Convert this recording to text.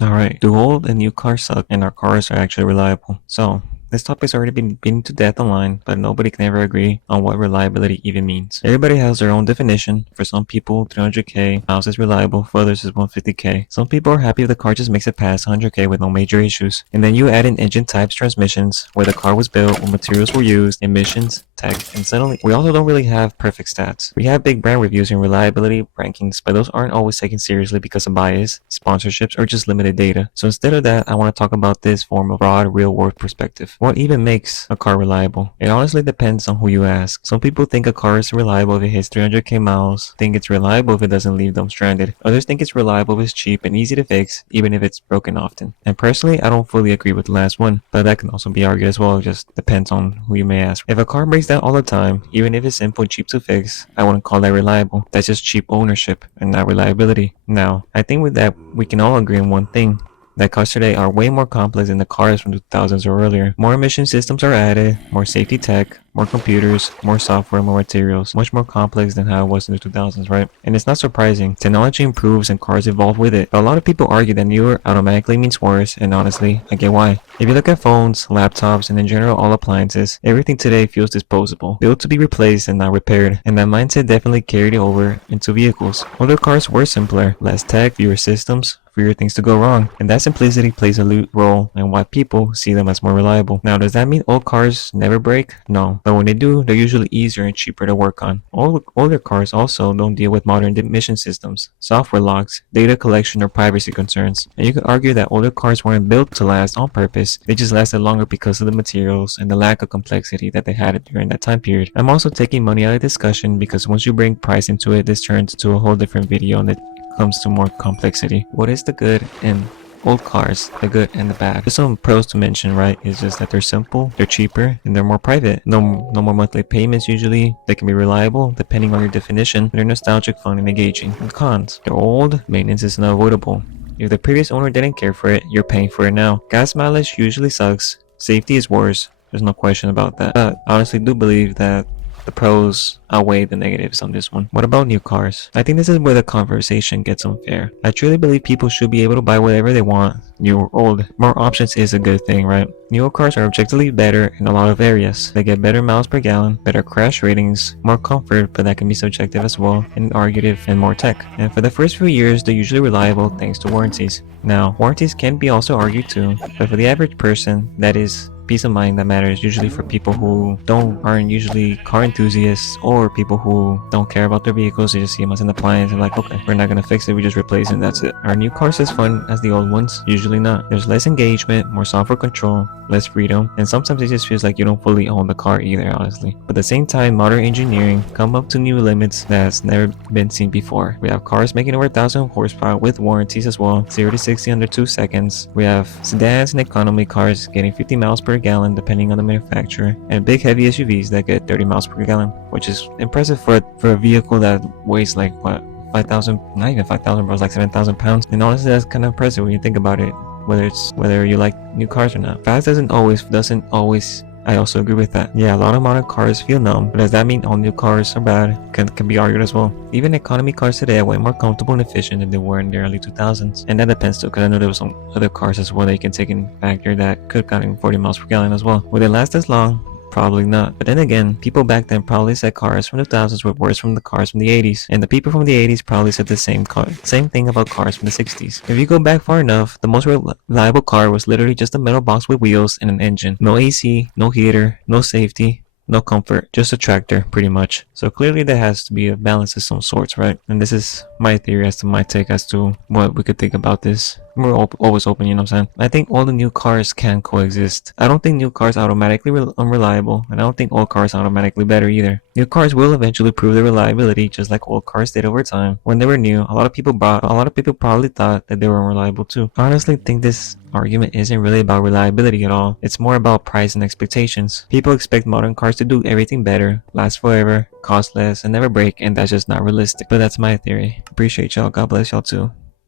Alright, do old and new cars suck and our cars are actually reliable? So, this topic's already been beaten to death online, but nobody can ever agree on what reliability even means. Everybody has their own definition. For some people, 300k miles is reliable, for others is 150k. Some people are happy if the car just makes it past 100k with no major issues. And then you add in engine types, transmissions, where the car was built, what materials were used, emissions, tech, and suddenly we also don't really have perfect stats. We have big brand reviews and reliability rankings, but those aren't always taken seriously because of bias, sponsorships, or just limited data. So instead of that, I want to talk about this from a broad, real-world perspective. What even makes a car reliable? It honestly depends on who you ask. Some people think a car is reliable if it hits 300k miles, think it's reliable if it doesn't leave them stranded. Others think it's reliable if it's cheap and easy to fix, even if it's broken often. And personally, I don't fully agree with the last one, but that can also be argued as well. It just depends on who you may ask. If a car breaks down all the time, even if it's simple and cheap to fix, I wouldn't call that reliable. That's just cheap ownership and not reliability. Now, I think with that, we can all agree on one thing, that cars today are way more complex than the cars from the 2000s or earlier. More emission systems are added, more safety tech, more computers, more software, more materials, much more complex than how it was in the 2000s, right? And it's not surprising. Technology improves and cars evolve with it. But a lot of people argue that newer automatically means worse, and honestly, I get why. If you look at phones, laptops, and in general all appliances, everything today feels disposable, built to be replaced and not repaired. And that mindset definitely carried over into vehicles. Older cars were simpler, less tech, fewer systems, fewer things to go wrong, and that simplicity plays a role in why people see them as more reliable. Now, does that mean old cars never break? No, but when they do, they're usually easier and cheaper to work on. Older cars also don't deal with modern emission systems, software locks, data collection, or privacy concerns. And you could argue that older cars weren't built to last on purpose, they just lasted longer because of the materials and the lack of complexity that they had during that time period. I'm also taking money out of discussion because once you bring price into it, this turns to a whole different video and it comes to more complexity. What is the good in old cars, the good and the bad? There's some pros to mention, right? It's just that they're simple, they're cheaper, and they're more private. No more monthly payments usually. They can be reliable depending on your definition. They're nostalgic, fun, and engaging. And cons, they're old, maintenance is unavoidable. If the previous owner didn't care for it, you're paying for it now. Gas mileage usually sucks. Safety is worse. There's no question about that. But I honestly do believe that the pros outweigh the negatives on this one. What about new cars? I think this is where the conversation gets unfair. I truly believe people should be able to buy whatever they want, new or old. More options is a good thing, right? Newer cars are objectively better in a lot of areas. They get better miles per gallon, better crash ratings, more comfort, but that can be subjective as well, and argumentative, and more tech. And for the first few years, they're usually reliable thanks to warranties. Now, warranties can be also argued too, but for the average person, that is peace of mind that matters, usually for people who aren't usually car enthusiasts or people who don't care about their vehicles. They just see them as an appliance and like, okay, we're not gonna fix it, we just replace it and that's it. Are new cars as fun as the old ones? Usually not. There's less engagement, more software control, less freedom, and sometimes it just feels like you don't fully own the car either, honestly. But at the same time, modern engineering come up to new limits that's never been seen before. We have cars making over 1,000 horsepower with warranties as well, 0 to 60 under 2 seconds. We have sedans and economy cars getting 50 miles per gallon depending on the manufacturer, and big heavy SUVs that get 30 miles per gallon, which is impressive for a vehicle that weighs like what, 5,000, not even 5,000 bro, it's like 7,000 pounds. And honestly, that's kind of impressive when you think about it, whether you like new cars or not. Fast doesn't always. I also agree with that. Yeah, a lot of modern cars feel numb, but does that mean all new cars are bad? Can be argued as well. Even economy cars today are way more comfortable and efficient than they were in the early 2000s. And that depends too, because I know there was some other cars as well that you can take in factor that could got in 40 miles per gallon as well. Will they last as long? Probably not. But then again, people back then probably said cars from the 2000s were worse from the cars from the 80s. And the people from the 80s probably said the same thing about cars from the 60s. If you go back far enough, the most reliable car was literally just a metal box with wheels and an engine. No AC, no heater, no safety, no comfort, just a tractor, pretty much. So clearly there has to be a balance of some sorts, right? And this is my theory as to my take as to what we could think about this. We're always open, you know what I'm saying? I think all the new cars can coexist. I don't think new cars are automatically unreliable, and I don't think old cars are automatically better either. New cars will eventually prove their reliability, just like old cars did over time. When they were new, a lot of people probably thought that they were unreliable too. I honestly think this argument isn't really about reliability at all. It's more about price and expectations. People expect modern cars to do everything better, last forever, cost less, and never break, and that's just not realistic. But that's my theory. Appreciate y'all. God bless y'all too.